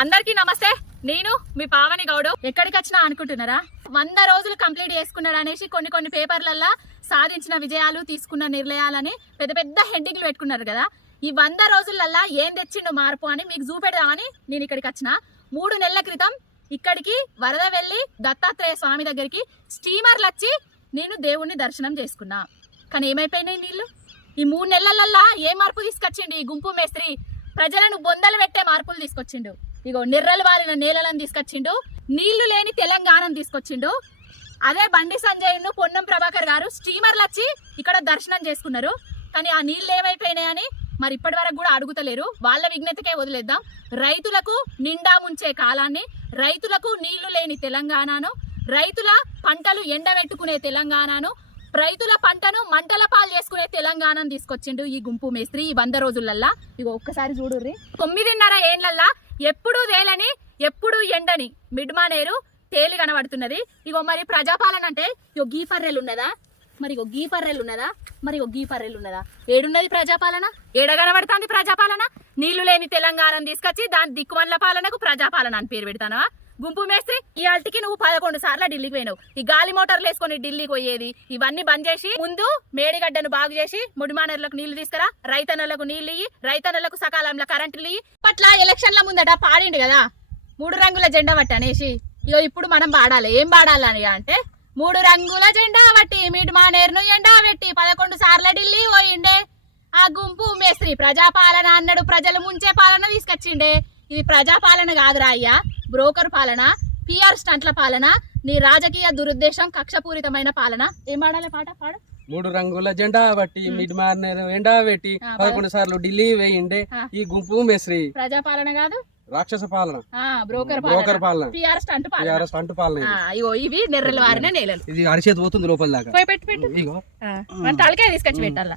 అందరికీ నమస్తే. నేను మీ పావని గౌడు. ఎక్కడికి వచ్చినా అనుకుంటున్నారా? వంద రోజులు కంప్లీట్ చేసుకున్నాడు అనేసి కొన్ని కొన్ని పేపర్లల్లో సాధించిన విజయాలు తీసుకున్న నిర్ణయాలని పెద్ద పెద్ద హెడ్డింగ్లు పెట్టుకున్నారు కదా. ఈ వంద రోజులల్లా ఏం తెచ్చిండు మార్పు అని మీకు చూపెడదామని నేను ఇక్కడికి వచ్చిన. మూడు నెలల క్రితం ఇక్కడికి వరద వెళ్ళి దత్తాత్రేయ స్వామి దగ్గరికి స్టీమర్లు వచ్చి నేను దేవుణ్ణి దర్శనం చేసుకున్నా. కానీ ఏమైపోయినాయి నీళ్ళు? ఈ మూడు నెలలల్లా ఏ మార్పు తీసుకొచ్చిండు ఈ గుంపు మేస్త్రి? ప్రజలను బొందలు పెట్టే మార్పులు తీసుకొచ్చిండు. ఇగో నిర్రలు వారిన నేలలను తీసుకొచ్చిండు. నీళ్ళు లేని తెలంగాణను తీసుకొచ్చిండు. అదే బండి సంజయ్ను పొన్నం ప్రభాకర్ గారు స్టీమర్లు వచ్చి ఇక్కడ దర్శనం చేసుకున్నారు. కానీ ఆ నీళ్ళు ఏమైపోయినాయని మరి ఇప్పటి వరకు కూడా అడుగుతలేరు. వాళ్ళ విజ్ఞతకే వదిలేద్దాం. రైతులకు నిండా ముంచే కాలాన్ని రైతులకు నీళ్ళు లేని తెలంగాణను రైతుల పంటలు ఎండబెట్టుకునే తెలంగాణను రైతుల పంటను మంటల పాలు చేసుకునే తెలంగాణను తీసుకొచ్చిండు ఈ గుంపు మేస్త్రి ఈ వంద రోజులల్లా. ఇక ఒక్కసారి చూడుర్రి. తొమ్మిదిన్నర ఏళ్ళల్లా ఎప్పుడూ తేలని ఎప్పుడు ఎండని మిడ్మానేరు తేలి కనబడుతున్నది. ఇగో మరి ప్రజాపాలన అంటే ఇగో గీ పర్రెలు ఉన్నదా? మరి ఇగో గీ పర్రెలు ఉన్నదా? మరి ఇగో గీ పర్రెలు ఉన్నదా? ఏడున్నది ప్రజాపాలన? ఏడ కనబడుతుంది ప్రజాపాలన? నీళ్ళు లేని తెలంగాణను తీసుకొచ్చి దాని దిక్కువన్ల పాలనకు ప్రజాపాలన అని పేరు పెడతానవా? గుంపు మేస్త్రి ఈ అల్టికి నువ్వు పదకొండు సార్లు ఢిల్లీకి పోయినావు. ఈ గాలి మోటార్లు వేసుకొని ఢిల్లీకి పోయేది. ఇవన్నీ బంద్ చేసి ముందు మేడిగడ్డను బాగు చేసి ముడిమానర్లకు నీళ్ళు తీసుకురా రైతన్నలకు నీళ్ళు ఇయ్యి రైతన్నలకు సకాలంలో కరెంటులు ఇయ్యి. పట్ల ఎలక్షన్ల ముందట పాడిండు కదా. మూడు రంగుల జెండా పట్టి అనేసి ఇగో ఇప్పుడు మనం పాడాలి. ఏం పాడాలని అంటే మూడు రంగుల జెండా పట్టి మిడ్ మానేరును ఎండా పెట్టి పదకొండు సార్ల ఢిల్లీ పోయిండే. ఆ గుంపు మేస్త్రి ప్రజాపాలన అన్నాడు ప్రజలు ముంచే పాలన తీసుకొచ్చిండే. ఇది ప్రజాపాలన కాదురా అయ్యా. బ్రోకర్ పాలన పిఆర్ స్టంట్ల పాలన నీ రాజకీయ దురుద్దేశం కక్షపూరితమైన పాలన. ఏం పాడాలి పాట? పాడు. మూడు రంగుల జెండా బట్టి మిడ్ మార్నర్ ఎండా పెట్టి పదకొండు సార్లు ఢిల్లీ వేయిండే. ఈ గుంపు మెస్రి ప్రజాపాలన కాదు? రాక్షస పాలన. బ్రోకర్ బ్రోకర్ పాలన. పాలన. పిఆర్ స్టంట్ పాలన. టీఆర్ఎస్ అంటు పాలన ఇగో ఇవి నెర్రలు వారిన నేలలు. ఇది అరిచేతి పోతుంది లోపల దాకా. పోయి పెట్టు పెట్టు. ఇగో. మన తలకాయ తీసుకొచ్చి పెట్టాలా?